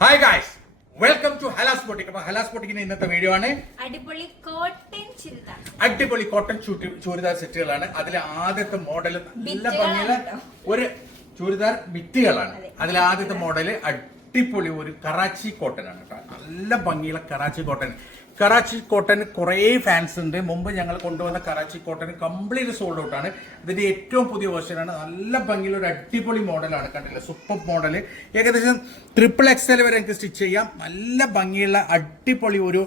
Hi guys welcome to Halas boutique അപ്പൊ ഹലാസ് ബോട്ടിക്കിന്റെ ഇന്നത്തെ video ആണ്. അടിപൊളി കോട്ടൺ ചുരിദാർ. അടിപൊളി കോട്ടൺ ചുരിദാർ സെറ്റുകളാണ്. അതിലെ ആദ്യത്തെ മോഡൽ നല്ല ഭംഗിയുള്ള ഒരു ചുരിദാർ ഭിത്തികളാണ് അതെ. അതിലെ ആദ്യത്തെ മോഡൽ അടിപൊളി ഒരു കറാച്ചി കോട്ടൺ ആണ് കേട്ടോ. നല്ല ഭംഗിയുള്ള കറാച്ചി കോട്ടൺ കറാച്ചി കോട്ടൺ കുറേ ഫാൻസ് ഉണ്ട്. മുമ്പ് ഞങ്ങൾ കൊണ്ടുവന്ന Karachi cotton complete sold out ആണ്. ഇതിന്റെ ഏറ്റവും പുതിയ വേർഷനാണ് നല്ല ഭംഗിയുള്ള ഒരു അടിപൊളി മോഡലാണ് കണ്ടില്ല? സൂപ്പർ മോഡൽ ഏകദേശം ട്രിപ്പിൾ എക്സൽ വരെ നമുക്ക് സ്റ്റിച്ച് ചെയ്യാം. നല്ല ഭംഗിയുള്ള അടിപൊളി ഒരു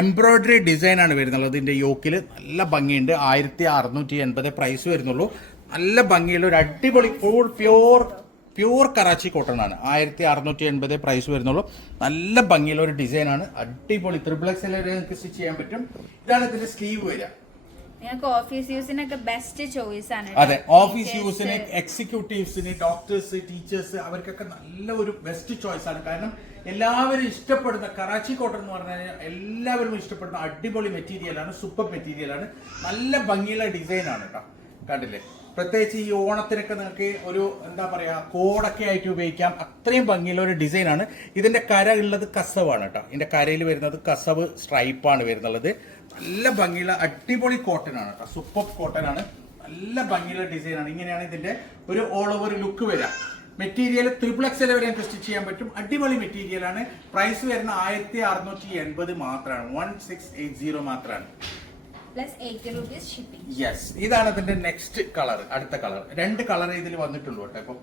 എംബ്രോയ്ഡറി ഡിസൈൻ ആണ് വരുന്നുള്ളത് ഇതിന്റെ യോക്കിൽ നല്ല ഭംഗിയുണ്ട്. ആയിരത്തി അറുന്നൂറ്റി എൺപത് പ്രൈസ് വരുന്നുള്ളൂ. നല്ല ഭംഗിയുള്ള ഒരു അടിപൊളി full pure pure Karachi cotton ആണ്. ആയിരത്തി അറുന്നൂറ്റി എൺപത് പ്രൈസ് വരുന്നുള്ളൂ. നല്ല ഭംഗിയുള്ള ഒരു ഡിസൈൻ ആണ്. അടിപൊളി വരെ നിങ്ങൾക്ക് സ്റ്റിച്ച് ചെയ്യാൻ പറ്റും. ഇതാണ് ഇതിന്റെ സ്ലീവ് വരിക. നിങ്ങൾക്ക് ഓഫീസ് യൂസിനൊക്കെ ബെസ്റ്റ് ചോയ്സ് ആണ് അതെ ഓഫീസ് യൂസിന് എക്സിക്യൂട്ടീവ്സിന് ഡോക്ടേഴ്സ് ടീച്ചേഴ്സ് അവർക്കൊക്കെ നല്ല ഒരു ബെസ്റ്റ് ചോയ്സ് ആണ്. കാരണം എല്ലാവരും ഇഷ്ടപ്പെടുന്ന കറാച്ചി കോട്ടൺ എന്ന് പറഞ്ഞാൽ കഴിഞ്ഞാൽ എല്ലാവരും ഇഷ്ടപ്പെടുന്ന അടിപൊളി മെറ്റീരിയലാണ് സൂപ്പർ മെറ്റീരിയലാണ് നല്ല ഭംഗിയുള്ള ഡിസൈൻ ആണ് കേട്ടോ കണ്ടില്ലേ? പ്രത്യേകിച്ച് ഈ ഓണത്തിനൊക്കെ നിങ്ങൾക്ക് ഒരു എന്താ പറയാ കോടൊക്കെ ആയിട്ട് ഉപയോഗിക്കാം. അത്രയും ഭംഗിയുള്ള ഒരു ഡിസൈനാണ് ഇതിന്റെ കര ഉള്ളത് കസവാണ് കേട്ടോ. ഇതിന്റെ കരയിൽ വരുന്നത് കസവ് സ്ട്രൈപ്പാണ് വരുന്നുള്ളത്. നല്ല ഭംഗിയുള്ള അടിപൊളി കോട്ടൺ ആണ് കേട്ടോ. സൂപ്പർ കോട്ടൺ ആണ്. നല്ല ഭംഗിയുള്ള ഡിസൈനാണ് ഇങ്ങനെയാണ് ഇതിന്റെ ഒരു ഓൾ ഓവർ ലുക്ക് വരിക. മെറ്റീരിയൽ ത്രിപിൾ എക്സൽ വരെ നമുക്ക് സ്റ്റിച്ച് ചെയ്യാൻ പറ്റും. അടിപൊളി മെറ്റീരിയൽ ആണ്. പ്രൈസ് വരുന്ന ആയിരത്തി അറുന്നൂറ്റി എൺപത് മാത്രമാണ്. വൺ സിക്സ് എയ്റ്റ് സീറോ മാത്രമാണ്. യെസ് ഇതാണ് ഇതിന്റെ നെക്സ്റ്റ് കളർ അടുത്ത കളർ രണ്ട് കളർ ഇതിൽ വന്നിട്ടുള്ളൂ കേട്ടോ. ഇപ്പം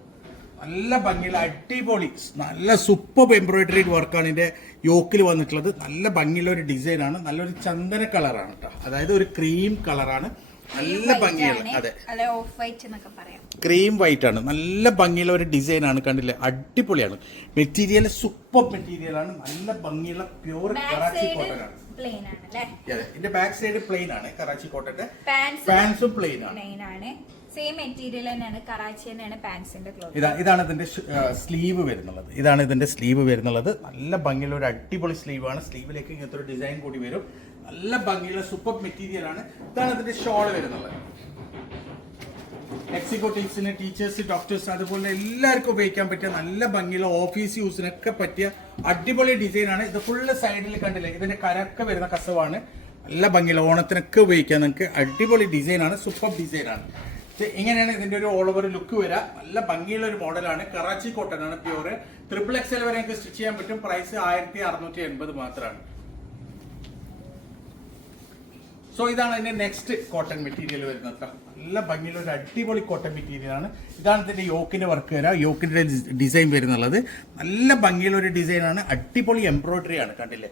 നല്ല ഭംഗിയുള്ള അടിപൊളി നല്ല സൂപ്പർ എംബ്രോയിഡറി വർക്കാണ് ഇതിന്റെ യോക്കിൽ വന്നിട്ടുള്ളത്. നല്ല ഭംഗിയുള്ള ഒരു ഡിസൈൻ ആണ്. നല്ലൊരു ചന്ദന കളറാണ് കേട്ടോ. അതായത് ഒരു ക്രീം കളറാണ് നല്ല ഭംഗിയുള്ള അതെ. ക്രീം വൈറ്റ് ആണ്. നല്ല ഭംഗിയുള്ള ഒരു ഡിസൈൻ ആണ് കണ്ടില്ലേ? അടിപൊളിയാണ്. മെറ്റീരിയൽ സൂപ്പർ മെറ്റീരിയൽ ആണ്. നല്ല ഭംഗിയുള്ള പ്യൂർ കറാച്ചി കോട്ടൺ ആണ്. പ്ലെയിൻ ആണ് അല്ലെ? ഇതിന്റെ ബാക്ക് സൈഡ് പ്ലെയിൻ ആണ് കറാച്ചി കോട്ടന്റെ. പാൻസ് പ്ലെയിൻ ആണ്. പ്ലെയിൻ ആണ്. സെയിം മെറ്റീരിയൽ തന്നെയാണ് കറാച്ചി തന്നെയാണ് പാൻസിന്റെ ക്ലോത്ത് ഇതാ ഇതാണ് ഇതിന്റെ സ്ലീവ് വരുന്നുള്ളത്. ഇതാണ് ഇതിന്റെ സ്ലീവ് വരുന്നുള്ളത്. നല്ല ഭംഗിയുള്ള ഒരു അടിപൊളി സ്ലീവ് ആണ്. സ്ലീവിലേക്ക് ഇങ്ങനത്തെ ഒരു ഡിസൈൻ കൂടി വരും. നല്ല ഭംഗിയുള്ള സൂപ്പർ മെറ്റീരിയൽ ആണ്. ഇതാണ് ഇതിന്റെ ഷോൾ വരുന്നുള്ളത്. എക്സിക്യൂട്ടീവ്സിന് ടീച്ചേഴ്സ് ഡോക്ടേഴ്സ് അതുപോലെ എല്ലാവർക്കും ഉപയോഗിക്കാൻ പറ്റിയ നല്ല ഭംഗിയുള്ള ഓഫീസ് യൂസിനൊക്കെ പറ്റിയ അടിപൊളി ഡിസൈൻ ആണ്. ഇത് ഫുള്ള് സൈഡിൽ കണ്ടില്ലേ? ഇതിന്റെ കരക്കെ വരുന്ന കസവാണ്. നല്ല ഭംഗിയുള്ള ഓണത്തിനൊക്കെ ഉപയോഗിക്കാൻ നിങ്ങൾക്ക് അടിപൊളി ഡിസൈൻ ആണ്. സൂപ്പർ ഡിസൈൻ ആണ്. ഇങ്ങനെയാണ് ഇതിന്റെ ഒരു ഓൾ ഓവർ ലുക്ക് വരിക നല്ല ഭംഗിയുള്ള ഒരു മോഡലാണ് കറാച്ചി കോട്ടൺ ആണ് പ്യൂർ ട്രിപ്പിൾ എക്സൽ വരെ നിങ്ങൾക്ക് സ്റ്റിച്ച് ചെയ്യാൻ പറ്റും. പ്രൈസ് ആയിരത്തി അറുന്നൂറ്റി എൺപത് മാത്രമാണ്. സോ ഇതാണ് അതിന്റെ നെക്സ്റ്റ് കോട്ടൺ മെറ്റീരിയൽ വരുന്നത്. നല്ല ഭംഗിയുള്ള ഒരു അടിപൊളി കോട്ടൺ മെറ്റീരിയൽ ആണ്. ഇതാണ് ഇതിന്റെ യോക്കിന്റെ വർക്ക് വരാം. യോക്കിന്റെ ഡിസൈൻ വരുന്നുള്ളത്. നല്ല ഭംഗിയുള്ള ഒരു ഡിസൈനാണ് അടിപൊളി എംബ്രോയിഡറി ആണ് കണ്ടില്ലേ?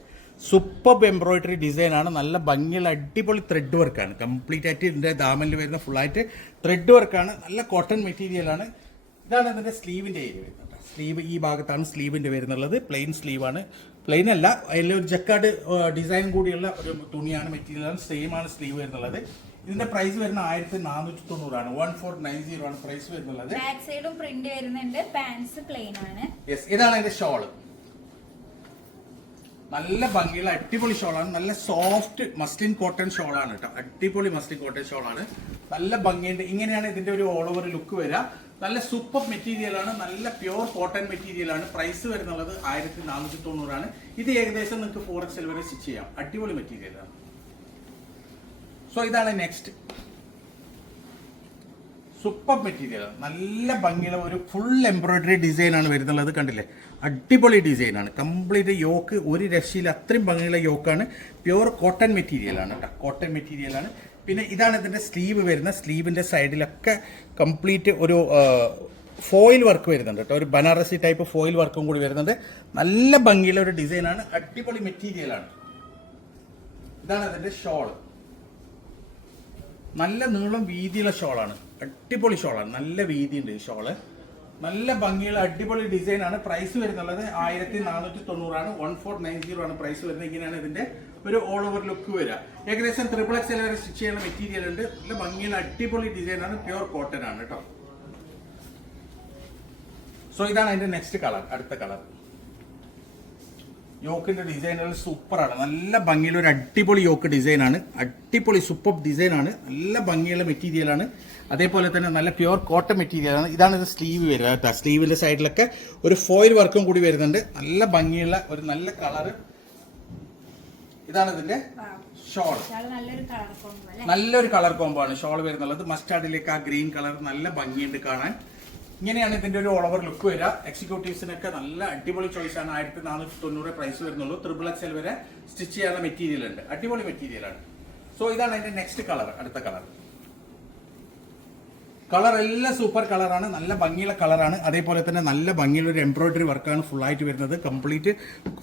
സൂപ്പർ എംബ്രോയിഡറി ഡിസൈൻ ആണ്. നല്ല ഭംഗിയുള്ള അടിപൊളി ത്രെഡ് വർക്കാണ് കംപ്ലീറ്റ് ആയിട്ട് ഇതിന്റെ ദാമനിൽ വരുന്ന ഫുൾ ആയിട്ട് ത്രെഡ് വർക്കാണ് നല്ല കോട്ടൺ മെറ്റീരിയലാണ് ഇതാണ് ഇതിന്റെ സ്ലീവിന്റെ ഏരിയ വരുന്നത് സ്ലീവ് ഈ ഭാഗത്താണ് സ്ലീവിന്റെ വരുന്നുള്ളത് പ്ലെയിൻ സ്ലീവാണ്. പ്ലെയിൻ അല്ല അതിൽ ഒരു ജക്കാർഡ് ഡിസൈൻ കൂടിയുള്ള ഒരു തുണിയാണ് മെറ്റീരിയൽ ആണ്. സെയിം ആണ് സ്ലീവ് വരുന്നുള്ളത്. ഇതിന്റെ പ്രൈസ് വരുന്ന ആയിരത്തി നാനൂറ്റി തൊണ്ണൂറാണ് വൺ ഫോർ നയൻ സീറോ ആണ് പ്രൈസ് വരുന്നുള്ളത്. ബാക്ക് സൈഡും പ്രിന്റ് വരുന്നുണ്ട്. പാൻസ് പ്ലെയിൻ ആണ്. യെസ് ഇതാണ് അതിന്റെ ഷോൾ നല്ല ഭംഗിയുള്ള അടിപൊളി ഷോളാണ് നല്ല സോഫ്റ്റ് മസ്ലിൻ കോട്ടൺ ഷോളാണ് കേട്ടോ അടിപൊളി മസ്ലിൻ കോട്ടൺ ഷോളാണ് നല്ല ഭംഗിയുണ്ട്. ഇങ്ങനെയാണ് ഇതിന്റെ ഒരു ഓൾ ഓവർ ലുക്ക് വരിക. നല്ല സൂപ്പർ മെറ്റീരിയൽ ആണ് നല്ല പ്യൂർ കോട്ടൺ മെറ്റീരിയൽ ആണ്. പ്രൈസ് വരുന്നുള്ളത് ആയിരത്തി നാനൂറ്റി തൊണ്ണൂറാണ് ഇത് ഏകദേശം നിങ്ങൾക്ക് ഫോർ എക്സൽ വരെ സ്റ്റിച്ച് ചെയ്യാം. അടിപൊളി മെറ്റീരിയൽ ആണ്. സോ ഇതാണ് നെക്സ്റ്റ് സൂപ്പർ മെറ്റീരിയൽ നല്ല ഭംഗിയുള്ള ഒരു ഫുൾ എംബ്രോയിഡറി ഡിസൈനാണ് വരുന്നുള്ളത് കണ്ടില്ലേ? അടിപൊളി ഡിസൈനാണ് കംപ്ലീറ്റ് യോക്ക് ഒരു രക്ഷയിൽ അത്രയും ഭംഗിയുള്ള യോക്കാണ് പ്യുവർ കോട്ടൺ മെറ്റീരിയൽ ആണ് കേട്ടോ കോട്ടൺ മെറ്റീരിയൽ ആണ്. പിന്നെ ഇതാണ് ഇതിന്റെ സ്ലീവ് വരുന്ന സ്ലീവിന്റെ സൈഡിലൊക്കെ കംപ്ലീറ്റ് ഒരു ഫോയിൽ വർക്ക് വരുന്നുണ്ട് കേട്ടോ. ഒരു ബനാറസി ടൈപ്പ് ഫോയിൽ വർക്കും കൂടി വരുന്നുണ്ട്. നല്ല ഭംഗിയുള്ള ഒരു ഡിസൈൻ ആണ്. അടിപൊളി മെറ്റീരിയലാണ് ഇതാണ് അതിന്റെ ഷോൾ നല്ല നീളം വീതിയുള്ള ഷോളാണ് അടിപൊളി ഷോളാണ് നല്ല വീതിയുണ്ട് ഈ ഷോൾ നല്ല ഭംഗിയുള്ള അടിപൊളി ഡിസൈൻ ആണ്. പ്രൈസ് വരുന്നുള്ളത് ആയിരത്തി നാനൂറ്റി തൊണ്ണൂറാണ് വൺ ഫോർ നയൻ സീറോ ആണ് പ്രൈസ് വരുന്നത്. ഇങ്ങനെയാണ് ഇതിന്റെ ഒരു ഓൾ ഓവർ ലുക്ക് വരിക ഏകദേശം ത്രിപിൾ എക്സ് വരെ സ്റ്റിച്ച് ചെയ്യുന്ന മെറ്റീരിയൽ ഉണ്ട്. നല്ല ഭംഗിയുള്ള അടിപൊളി ഡിസൈൻ ആണ്. പ്യുവർ കോട്ടൺ ആണ് കേട്ടോ സോ ഇതാണ് അതിന്റെ നെക്സ്റ്റ് കളർ അടുത്ത കളർ യോക്കിന്റെ ഡിസൈനുകൾ സൂപ്പറാണ് നല്ല ഭംഗിയുള്ള ഒരു അടിപൊളി യോക്ക് ഡിസൈനാണ് അടിപൊളി സൂപ്പർ ഡിസൈനാണ് നല്ല ഭംഗിയുള്ള മെറ്റീരിയലാണ് അതേപോലെ തന്നെ നല്ല പ്യുവർ കോട്ടൺ മെറ്റീരിയലാണ് ഇതാണ് ഇത് സ്ലീവ് വരുന്നത് കേട്ടോ. സൈഡിലൊക്കെ ഒരു ഫോയിൽ വർക്കും കൂടി വരുന്നുണ്ട്. നല്ല ഭംഗിയുള്ള ഒരു നല്ല കളറ് ഇതാണ് ഇതിന്റെ ഷോൾ. നല്ലൊരു കളർ കോംബോ ആണ് ഷോൾ വരുന്നുള്ളത്. മസ്റ്റാർഡിലേക്ക് ആ ഗ്രീൻ കളർ നല്ല ഭംഗിയുണ്ട് കാണാൻ. ഇങ്ങനെയാണ് ഇതിന്റെ ഒരു ഓൾ ഓവർ ലുക്ക് വരിക. എക്സിക്യൂട്ടീവ്സിനൊക്കെ നല്ല അടിപൊളി ചോയ്സ് ആണ്. ആയിരത്തി നാനൂറ്റി തൊണ്ണൂറ് പ്രൈസ് വരുന്നുള്ളൂ ത്രിബിൾ എൽ വരെ സ്റ്റിച്ച് ചെയ്യാനുള്ള മെറ്റീരിയൽ ഉണ്ട്. അടിപൊളി മെറ്റീരിയൽ ആണ്. സോ ഇതാണ് അതിന്റെ നെക്സ്റ്റ് കളർ അടുത്ത കളർ കളർ എല്ലാം സൂപ്പർ കളറാണ്. നല്ല ഭംഗിയുള്ള കളറാണ്. അതേപോലെ തന്നെ നല്ല ഭംഗിയുള്ള ഒരു എംബ്രോയിഡറി വർക്കാണ് ഫുൾ ആയിട്ട് വരുന്നത്. കംപ്ലീറ്റ്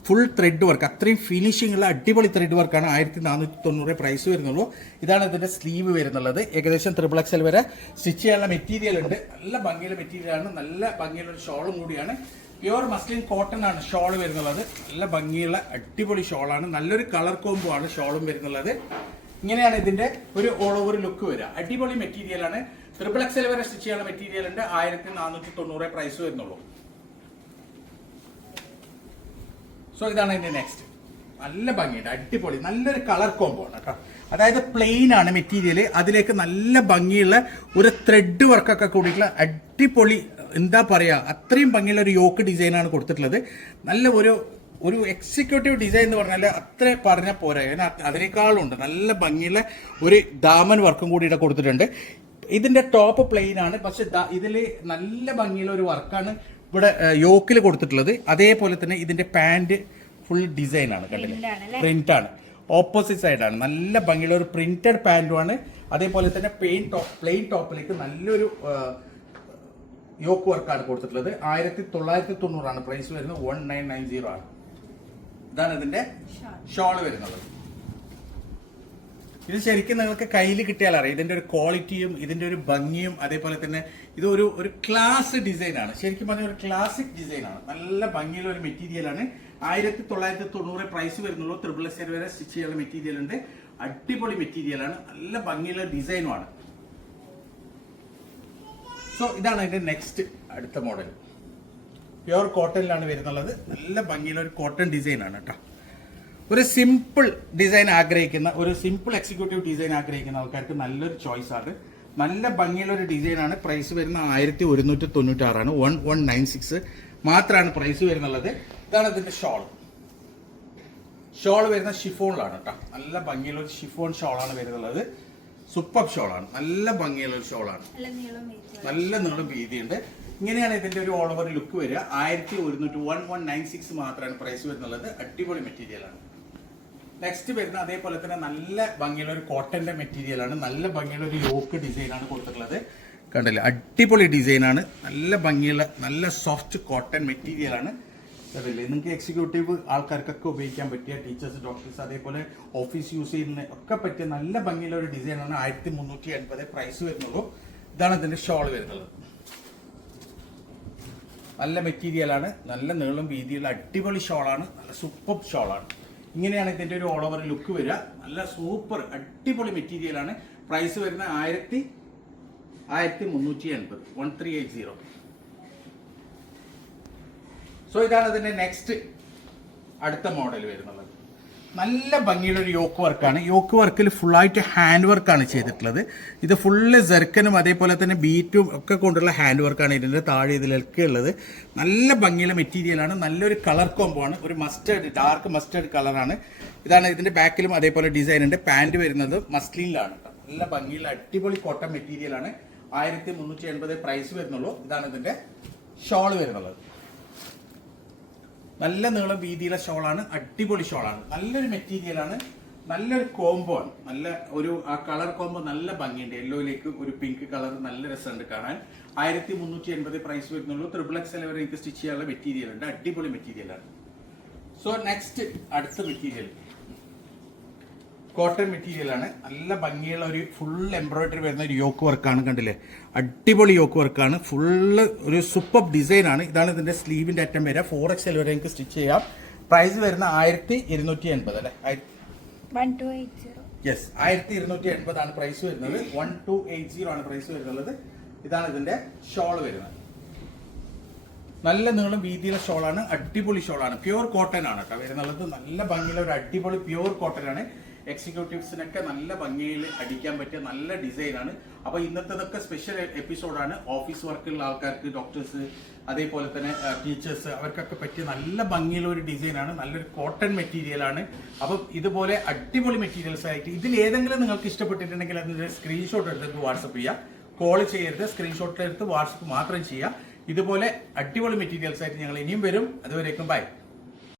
ഫുൾ ത്രെഡ് വർക്ക് അത്രയും ഫിനിഷിംഗ് ഉള്ള അടിപൊളി ത്രെഡ് വർക്കാണ് ആയിരത്തി നാനൂറ്റി തൊണ്ണൂറ് പ്രൈസ് വരുന്നുള്ളൂ. ഇതാണ് ഇതിന്റെ സ്ലീവ് വരുന്നുള്ളത്. ഏകദേശം ത്രിബിൾ എക്സൽ വരെ സ്റ്റിച്ച് ചെയ്യാനുള്ള മെറ്റീരിയൽ ഉണ്ട്. നല്ല ഭംഗിയുള്ള മെറ്റീരിയലാണ് നല്ല ഭംഗിയുള്ള ഒരു ഷോളും കൂടിയാണ്. പ്യുവർ മസ്ലിൻ കോട്ടൺ ആണ് ഷോൾ വരുന്നുള്ളത്. നല്ല ഭംഗിയുള്ള അടിപൊളി ഷോളാണ് നല്ലൊരു കളർ കോംബോ ആണ് ഷോളും വരുന്നുള്ളത്. ഇങ്ങനെയാണ് ഇതിന്റെ ഒരു ഓൾ ഓവർ ലുക്ക് വരിക. അടിപൊളി മെറ്റീരിയൽ ആണ്. ട്രിപ്പിൾ എക്സൽ വരെ സ്റ്റിച്ച് ചെയ്യുന്ന മെറ്റീരിയൽ ഉണ്ട്. ആയിരത്തി നാനൂറ്റി തൊണ്ണൂറ് പ്രൈസ് വരുന്നുള്ളൂ. സോ ഇതാണ് ഇതിന്റെ നെക്സ്റ്റ് നല്ല ഭംഗിയുണ്ട്. അടിപൊളി. നല്ലൊരു കളർ കോംബോ ആണ് കേട്ടോ. അതായത് പ്ലെയിൻ ആണ് മെറ്റീരിയൽ അതിലേക്ക് നല്ല ഭംഗിയുള്ള ഒരു ത്രെഡ് വർക്കൊക്കെ കൂടിയിട്ടുള്ള അടിപൊളി എന്താ പറയാ അത്രയും ഭംഗിയുള്ള ഒരു യോക്ക് ഡിസൈനാണ് കൊടുത്തിട്ടുള്ളത്. നല്ല ഒരു ഒരു എക്സിക്യൂട്ടീവ് ഡിസൈൻ എന്ന് പറഞ്ഞാൽ അത്ര പറഞ്ഞാൽ പോരാ. അതിനേക്കാളും ഉണ്ട്. നല്ല ഭംഗിയുള്ള ഒരു ദാമൻ വർക്കും കൂടി ഇവിടെ കൊടുത്തിട്ടുണ്ട്. ഇതിന്റെ ടോപ്പ് പ്ലെയിൻ ആണ്. പക്ഷെ ഇതിൽ നല്ല ഭംഗിയുള്ള ഒരു വർക്കാണ് ഇവിടെ യോക്കിൽ കൊടുത്തിട്ടുള്ളത്. അതേപോലെ തന്നെ ഇതിന്റെ പാന്റ് ഫുൾ ഡിസൈൻ ആണ് കണ്ടില്ലേ? Print ആണ് ഓപ്പോസിറ്റ് സൈഡ് ആണ്. സൈഡാണ് നല്ല ഭംഗിയുള്ള ഒരു പ്രിന്റഡ് പാന്റുമാണ് അതേപോലെ തന്നെ പ്ലെയിൻ ടോപ്പ് പ്ലെയിൻ ടോപ്പിലേക്ക് നല്ലൊരു യോക്ക് വർക്കാണ് കൊടുത്തിട്ടുള്ളത്. ആയിരത്തി തൊള്ളായിരത്തി തൊണ്ണൂറാണ് പ്രൈസ് വരുന്നത് വൺ നയൻ നയൻ സീറോ ആണ്. ഇതാണ് ഇതിന്റെ ഷോൾ വരുന്നത്. ഇത് ശരിക്കും നിങ്ങൾക്ക് കയ്യിൽ കിട്ടിയാൽ അറിയാം. ഇതിന്റെ ഒരു ക്വാളിറ്റിയും ഇതിന്റെ ഒരു ഭംഗിയും അതേപോലെ തന്നെ ഇത് ഒരു ഒരു ക്ലാസ് ഡിസൈനാണ് ശരിക്കും പറഞ്ഞ ഒരു ക്ലാസിക് ഡിസൈൻ ആണ്. നല്ല ഭംഗിയുള്ള ഒരു മെറ്റീരിയലാണ് ആയിരത്തി തൊള്ളായിരത്തി തൊണ്ണൂറ് പ്രൈസ് വരുന്നുള്ളൂ. ത്രിപിൾ എസ് വരെ സ്റ്റിച്ച് ചെയ്യാനുള്ള മെറ്റീരിയൽ ഉണ്ട്. അടിപൊളി മെറ്റീരിയലാണ് നല്ല ഭംഗിയുള്ള ഡിസൈനുമാണ് സോ ഇതാണ് അതിന്റെ നെക്സ്റ്റ് അടുത്ത മോഡൽ പ്യുവർ കോട്ടണിലാണ് വരുന്നുള്ളത്. നല്ല ഭംഗിയുള്ള ഒരു കോട്ടൺ ഡിസൈനാണ് കേട്ടോ ഒരു സിമ്പിൾ ഡിസൈൻ ആഗ്രഹിക്കുന്ന ഒരു സിമ്പിൾ എക്സിക്യൂട്ടീവ് ഡിസൈൻ ആഗ്രഹിക്കുന്ന ആൾക്കാർക്ക് നല്ലൊരു ചോയ്സ് ആണ്. നല്ല ഭംഗിയുള്ള ഒരു ഡിസൈൻ ആണ്. പ്രൈസ് വരുന്ന ആയിരത്തി ഒരുന്നൂറ്റി തൊണ്ണൂറ്റി ആറാണ് വൺ വൺ നയൻ സിക്സ് മാത്രമാണ് പ്രൈസ് വരുന്നുള്ളത്. ഇതാണ് ഇതിന്റെ ഷോൾ ഷോൾ വരുന്ന ഷിഫോണിലാണ് കേട്ടോ നല്ല ഭംഗിയുള്ള ഒരു ഷിഫോൺ ഷോളാണ് വരുന്നുള്ളത്. സൂപ്പർ ഷോളാണ് നല്ല ഭംഗിയുള്ള ഒരു ഷോളാണ് നല്ല നീളം വീതിയുണ്ട്. ഇങ്ങനെയാണ് ഇതിന്റെ ഒരു ഓൾ ഓവർ ലുക്ക് വരിക. ആയിരത്തി ഒരുന്നൂറ്റി വൺ വൺ നയൻ സിക്സ് മാത്രമാണ് പ്രൈസ് വരുന്നുള്ളത്. അടിപൊളി മെറ്റീരിയൽ ആണ്. നെക്സ്റ്റ് വരുന്ന അതേപോലെ തന്നെ നല്ല ഭംഗിയുള്ള ഒരു കോട്ടന്റെ മെറ്റീരിയലാണ് നല്ല ഭംഗിയുള്ള ഒരു യോക്ക് ഡിസൈൻ ആണ് കൊടുത്തിട്ടുള്ളത്. കണ്ടില്ലേ? അടിപൊളി ഡിസൈൻ ആണ്. നല്ല ഭംഗിയുള്ള നല്ല സോഫ്റ്റ് കോട്ടൺ മെറ്റീരിയലാണ് കണ്ടില്ലേ? നിങ്ങൾക്ക് എക്സിക്യൂട്ടീവ് ആൾക്കാർക്കൊക്കെ ഉപയോഗിക്കാൻ പറ്റിയ ടീച്ചേഴ്സ് ഡോക്ടേഴ്സ് അതേപോലെ ഓഫീസ് യൂസ് ചെയ്യുന്ന ഒക്കെ പറ്റിയ നല്ല ഭംഗിയുള്ള ഒരു ഡിസൈൻ ആണ് ആയിരത്തി മുന്നൂറ്റി എൺപത് പ്രൈസ് വരുന്നുള്ളൂ. ഇതാണ് ഇതിന്റെ ഷോൾ വരുന്നത്. നല്ല മെറ്റീരിയലാണ് നല്ല നീളം വീതിയുള്ള അടിപൊളി ഷോളാണ് നല്ല സൂപ്പർ ഷോളാണ് ഇങ്ങനെയാണ് ഇതിന്റെ ഒരു ഓൾ ഓവർ ലുക്ക് വരിക. നല്ല സൂപ്പർ അടിപൊളി മെറ്റീരിയൽ ആണ്. പ്രൈസ് വരുന്ന ആയിരത്തി ആയിരത്തി മുന്നൂറ്റി എൺപത് one three eight zero so ഇതാണ് അതിന്റെ നെക്സ്റ്റ് അടുത്ത മോഡൽ വരുന്നത് നല്ല ഭംഗിയുള്ള ഒരു യോക്ക് വർക്കാണ്. യോക്ക് വർക്കിൽ ഫുള്ളായിട്ട് ഹാൻഡ് വർക്കാണ് ചെയ്തിട്ടുള്ളത്. ഇത് ഫുള്ള് ജെർക്കനും അതേപോലെ തന്നെ ബീറ്റും ഒക്കെ കൊണ്ടുള്ള ഹാൻഡ് വർക്കാണ് ഇതിന്റെ താഴെ ഇതിലൊക്കെ ഉള്ളത്. നല്ല ഭംഗിയുള്ള മെറ്റീരിയലാണ് നല്ലൊരു കളർ കോംബോ ആണ്. ഒരു മസ്റ്റേഡ് ഡാർക്ക് മസ്റ്റേഡ് കളറാണ് ഇതാണ് ഇതിന്റെ ബാക്കിലും അതേപോലെ ഡിസൈൻ ഉണ്ട്. പാന്റ് വരുന്നത് മസ്ലിനിലാണ് നല്ല ഭംഗിയുള്ള അടിപൊളി കോട്ടൺ മെറ്റീരിയലാണ് ആയിരത്തി മുന്നൂറ്റി എൺപത് പ്രൈസ് വരുന്നുള്ളൂ. ഇതാണ് ഇതിന്റെ ഷോൾ വരുന്നുള്ളത്. നല്ല നീളം വീതിയിലെ ഷോളാണ് അടിപൊളി ഷോളാണ്. നല്ലൊരു മെറ്റീരിയലാണ് നല്ലൊരു കോംബോ ആണ്. നല്ല ഒരു ആ കളർ കോംബോ നല്ല ഭംഗിയുണ്ട്. യെല്ലോയിലേക്ക് ഒരു പിങ്ക് കളർ നല്ല രസമുണ്ട് കാണാൻ. ആയിരത്തി മുന്നൂറ്റി എൺപത് പ്രൈസ് വരുന്നുള്ളൂ ത്രിബിൾ എക്സ് വരെ എനിക്ക് സ്റ്റിച്ച് ചെയ്യാനുള്ള മെറ്റീരിയൽ ഉണ്ട്. അടിപൊളി മെറ്റീരിയലാണ് സോ നെക്സ്റ്റ് അടുത്ത മെറ്റീരിയൽ കോട്ടൺ മെറ്റീരിയൽ ആണ്. നല്ല ഭംഗിയുള്ള ഒരു ഫുൾ എംബ്രോയിഡറി വരുന്ന ഒരു യോക്ക് വർക്കാണ് കണ്ടില്ലേ? അടിപൊളി യോക്ക് വർക്കാണ് ഫുള്ള് ഒരു സൂപ്പർ ഡിസൈൻ ആണ്. ഇതാണ് ഇതിന്റെ സ്ലീവിന്റെ അറ്റം വരെ. ഫോർ എക്സ് എൽ വരെ എനിക്ക് സ്റ്റിച്ച് ചെയ്യാം. പ്രൈസ് വരുന്ന ആയിരത്തി ഇരുന്നൂറ്റി എൺപത് അല്ലെ യെസ് ആയിരത്തി ഇരുന്നൂറ്റി എൺപതാണ് പ്രൈസ് വരുന്നത്. വൺ ടു എയ്റ്റ് സീറോ ആണ് പ്രൈസ് വരുന്നത്. ഇതാണ് ഇതിന്റെ ഷോൾ വരുന്നത്. നല്ല നീളം വീതിയിലെ ഷോളാണ് അടിപൊളി ഷോളാണ് പ്യുവർ കോട്ടൺ ആണ് കേട്ടോ വരുന്നുള്ളത്. നല്ല ഭംഗിയുള്ള ഒരു അടിപൊളി പ്യുവർ കോട്ടൺ ആണ്. എക്സിക്യൂട്ടീവ്സിനൊക്കെ നല്ല ഭംഗിയിൽ അടിക്കാൻ പറ്റിയ നല്ല ഡിസൈനാണ്. ആണ് അപ്പൊ ഇന്നത്തേതൊക്കെ സ്പെഷ്യൽ എപ്പിസോഡാണ്. ഓഫീസ് വർക്കുള്ള ആൾക്കാർക്ക് ഡോക്ടേഴ്സ് അതേപോലെ തന്നെ ടീച്ചേഴ്സ് അവർക്കൊക്കെ പറ്റിയ നല്ല ഭംഗിയുള്ള ഒരു ഡിസൈനാണ്. നല്ലൊരു കോട്ടൺ മെറ്റീരിയൽ ആണ് അപ്പം ഇതുപോലെ അടിപൊളി മെറ്റീരിയൽസ് ആയിട്ട് ഇതിൽ ഏതെങ്കിലും നിങ്ങൾക്ക് ഇഷ്ടപ്പെട്ടിട്ടുണ്ടെങ്കിൽ അതിന്റെ സ്ക്രീൻഷോട്ട് എടുത്ത് വാട്സപ്പ് ചെയ്യുക കോൾ ചെയ്യരുത്. സ്ക്രീൻഷോട്ട് എടുത്ത് വാട്സപ്പ് മാത്രം ചെയ്യുക ഇതുപോലെ അടിപൊളി മെറ്റീരിയൽസ് ആയിട്ട് ഞങ്ങൾ ഇനിയും വരും. അതുവരേക്കും ബൈ.